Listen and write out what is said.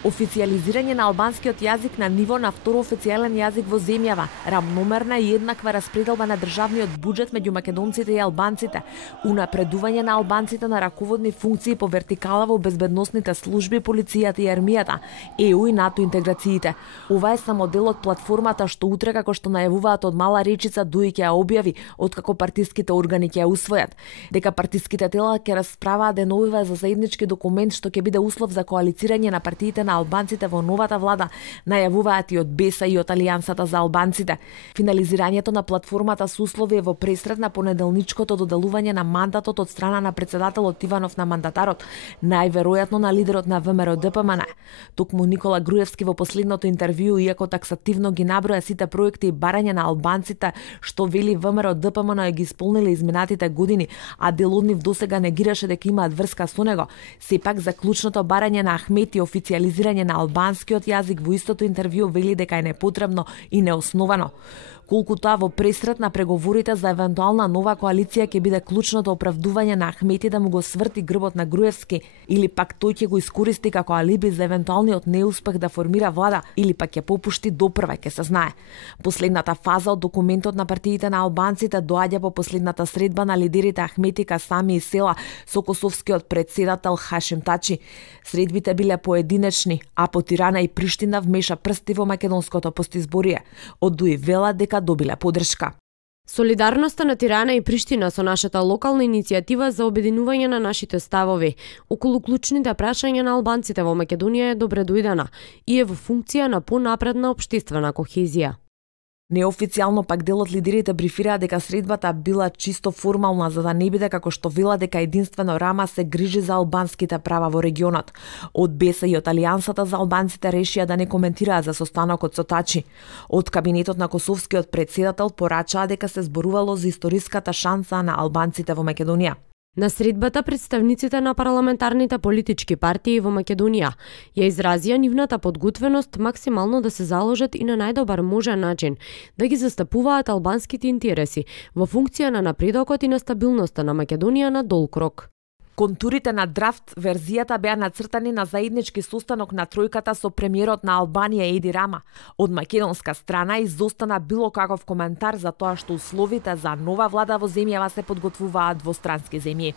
Официализирање на албанскиот јазик на ниво на второ официјален јазик во земјава, рамномерна и еднаква распределба на државниот буџет меѓу македонците и албанците, унапредување на албанците на раководни функции по вертикала во безбедносните служби, полицијата и армијата, ЕУ и НАТО интеграциите. Ова е само дел од платформата што утре, како што најавуваат од Мала Речица, Дуи ќе ја објави откако партиските органи ќе ја усвојат, дека партиските тела ќе расправаат деновива за заеднички документ што ќе биде услов за коалицирање на партиите на албанците во новата влада, најавуваат и од БЕСА и од Алијансата за албанците. Финализирањето на платформата со услови е во пресред на понеделничкото доделување на мандатот од страна на претседателот Иванов на мандатарот, најверојатно на лидерот на ВМРО ДПМН. Токму Никола Груевски во последното интервју, иако таксативно ги наброја сите проекти и барања на албанците што вели ВМРО ДПМН ги исполниле изминатите години, а дел од нив досега негираше дека имаат врска со него, сепак за клучното барање на Ахмети официализирање на албанскиот јазик во истото интервју вели дека е непотребно и неосновано. Колку тоа во пресрет на преговорите за евентуална нова коалиција ќе биде клучното оправдување на Ахмети да му го сврти грбот на Груевски, или пак тој ќе го искористи како алиби за евентуалниот неуспех да формира влада, или пак ќе попушти допрва, ќе се знае. Последната фаза од документот на партиите на албанците доаѓа по последната средба на лидерите Ахмети, Касами и Села со косовскиот претседател Хашим Тачи. Средбите биле поединечни, а по Тирана и Приштина вмеша прсти во македонското постизборие. Од Дуи вела дека добиле подршка. Солидарноста на Тирана и Приштина со нашата локална иницијатива за обединување на нашите ставови околу клучните прашања на албанците во Македонија е добре дојдена и е во функција на понапредна општествена кохезија. Неофицијално пак дел од лидерите брифираа дека средбата била чисто формална за да не биде како што вела дека единствено Рама се грижи за албанските права во регионот. Од БЕСА и од Алијансата за албанците решија да не коментираат за состанокот со Тачи. Од кабинетот на косовскиот претседател порачаа дека се зборувало за историската шанса на албанците во Македонија. На средбата представниците на парламентарните политички партии во Македонија ја изразија нивната подготвеност максимално да се заложат и на најдобар можен начин да ги застапуваат албанските интереси во функција на напредокот и на стабилноста на Македонија на долг рок. Контурите на драфт верзијата беа нацртани на заеднички состанок на тројката со премиерот на Албанија Еди Рама. Од македонска страна изостана било каков коментар за тоа што условите за нова влада во земјава се подготвуваат во странски земји.